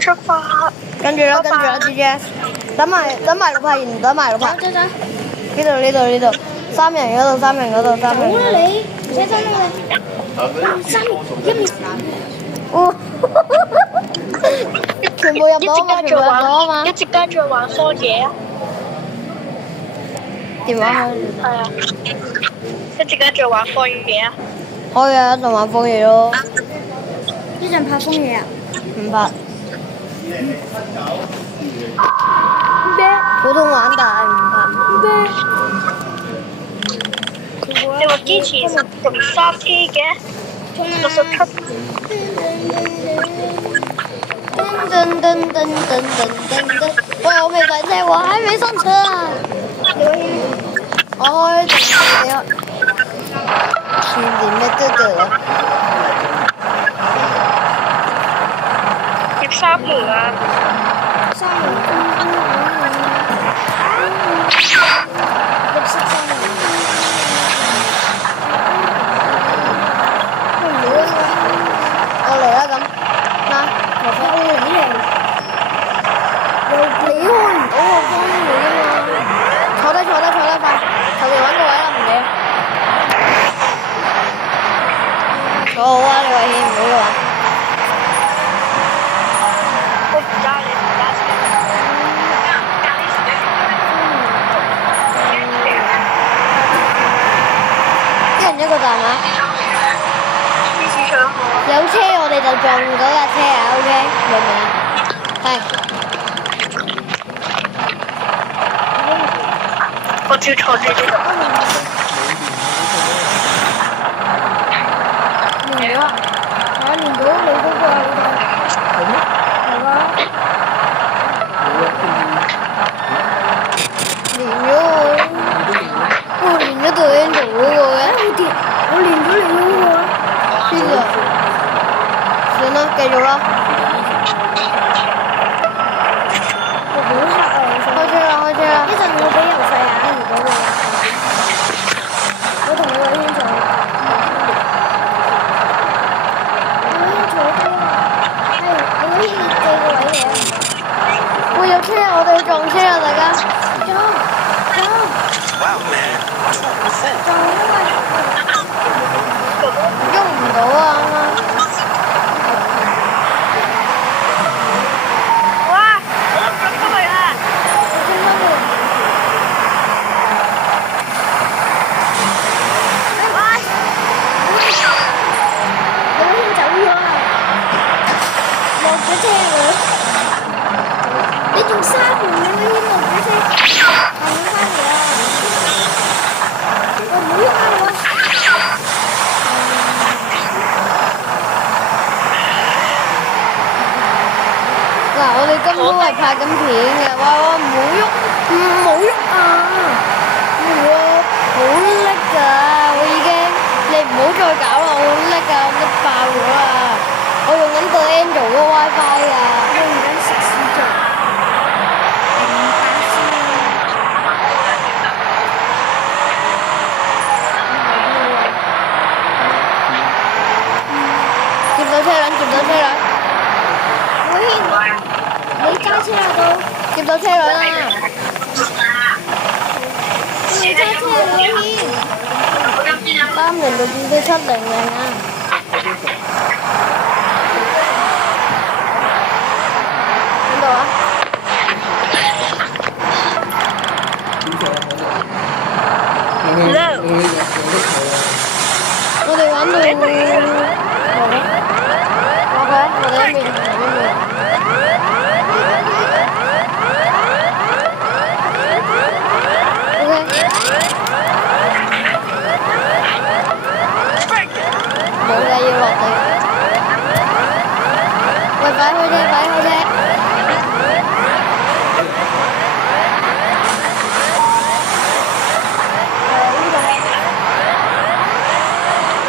出發。跟住啦，GG，等埋六拍，然等埋六拍。走。呢度，三人嗰度。好啦你，唔使爭啦你。三一面。哦，全部入到啊嘛！一陣間再玩科嘢啊！電話開。係啊，一陣間再玩科嘢啊！開啊，就玩科嘢咯。一陣拍風嘢啊？唔拍。咩？普通玩但係唔拍。咩？你話之前用3P 嘅67。噔！喂，我未上車，我還沒上車啊！我開定你去年咩得啊？入3門啊！3門。綠色3門。我嚟啦咁，嗱，頭先我嚟。你開唔到我幫你啊嘛！坐低快，求其揾個位啦，唔理。坐好啊，你危險唔好嘅話。我唔揸你，唔揸車。一人一個站啊！有車我哋就撞嗰架車啊 ，OK， 明唔明啊？係。我照坐住呢度。連咗啊！連到你嗰個啊！係咩？係啊。連咗我連咗對 Angel 嗰個嘅。我連咗你嗰個啊！邊個？算啦，繼續啦。好黑啊！開車啦！一陣我俾油費啊！如果我同你個圈坐。喂，有車啊！我哋去撞車啊！大家。撞喐唔到啊！啱啱。哇！我轉出去啊！落咗車喎！你仲3門你咪落咗車，行翻嚟啊！我唔好喐啊我！嗱，我哋根本係拍緊片嘅，哇！唔好喐啊！我好叻㗎，我已經，你唔好再搞啦，我好叻㗎，我叻爆咗啦！我用緊個 Android 個 WiFi 啊！用緊食屎醬。接到車輛。你揸車啊都？接到車輛啦！你揸車啊老軒3零就變到700啊！邊度啊？我哋玩到我哋一面。冇嘅要落地。喂，快開車！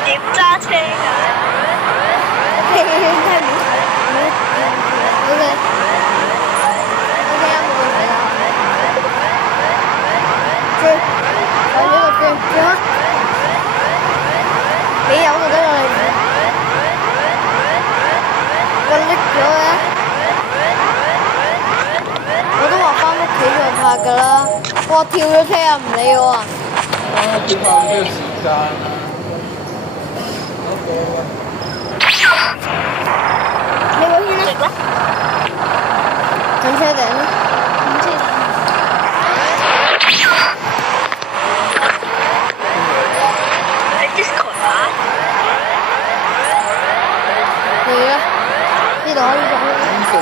點揸車㗎？OK，冇問題啦。轉，揾咗個轉啊！俾油就得啦，你。我拎咗嘅。下㗎啦。哇！跳咗車啊，唔理我啊！啊，點解唔需要時間啊？你嗰邊咧？直啦，上車頂啦。唔知喺 Discord 打，嚟啦！呢度可以講。咁做唔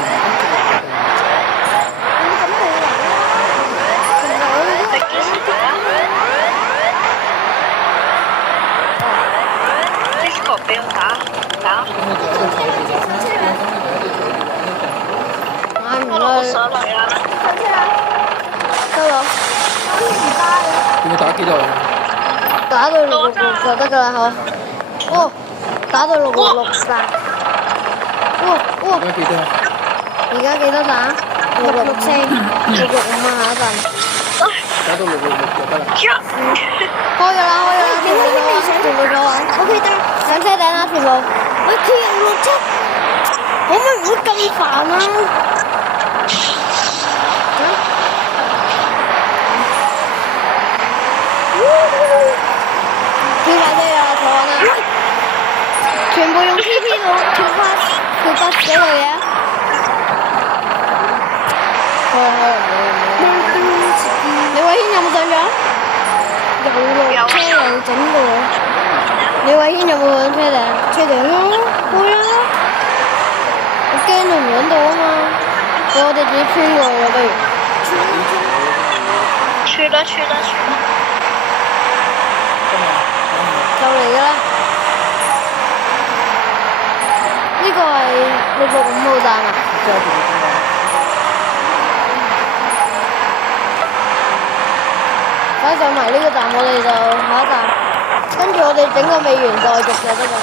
喺 Discord 打，Discord 俾我打，買唔我攞啦，上嚟啊！上車啊！得啦，點解打幾多？打到666就得㗎啦，好。哦，打到666咋？哇！而家幾多？而家幾多打？664，665啊，下一陣。打到666就得啦。開㗎啦，開㗎啦，全部咗玩。OK 得。上車頂啦，全部。喂，佢又落車，可唔可以唔好咁煩啊？跳快車啊，坐穩啦！全部用 TP 到跳巴死佢嘅。李偉軒有冇上咗？有車又整過。李偉軒有冇上車頂？車頂咯，開啦！我驚佢唔揾到啊嘛，我哋自己穿過去啦，不如。穿啦！就嚟㗎啦！呢個係665號站啊！揸住你先啦。快上埋呢個站，我哋就下一站，跟住我哋整個美元代續就得㗎。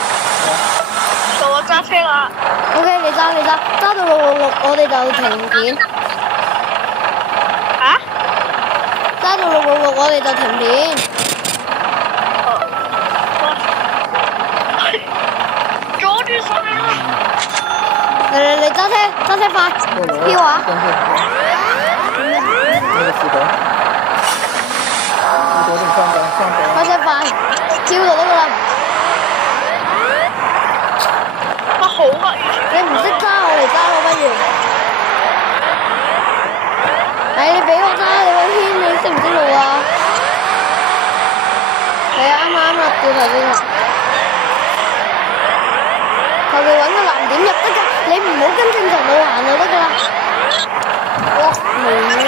到我揸車啦！ OK，你揸到666，我哋就停片。嚇？揸到666，我哋就停片。阻住晒啦！嚟揸車快，飄啊！呢個副袋。副袋定三袋？開車快，飄就得㗎啦。哇，好啊！你唔識揸，我嚟揸咯，不如。你俾我揸，李偉軒，你識唔識路啊？係啊，啱啦，掉頭先啦。求其揾個藍點入得㗎，你唔好跟正常路行就得㗎啦。哇，冇嘢。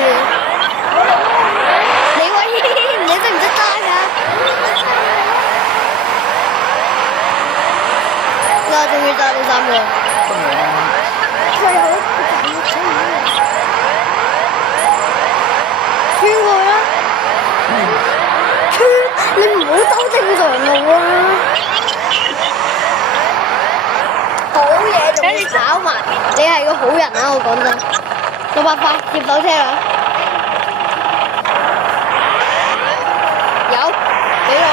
李偉軒，你識唔識揸㗎？嗱，終於揸到3個。最後穿過去啦！穿，你唔好兜正常路啊！好嘢，仲要炒埋，你係個好人啊！我講真，688接到車啦，有，俾我。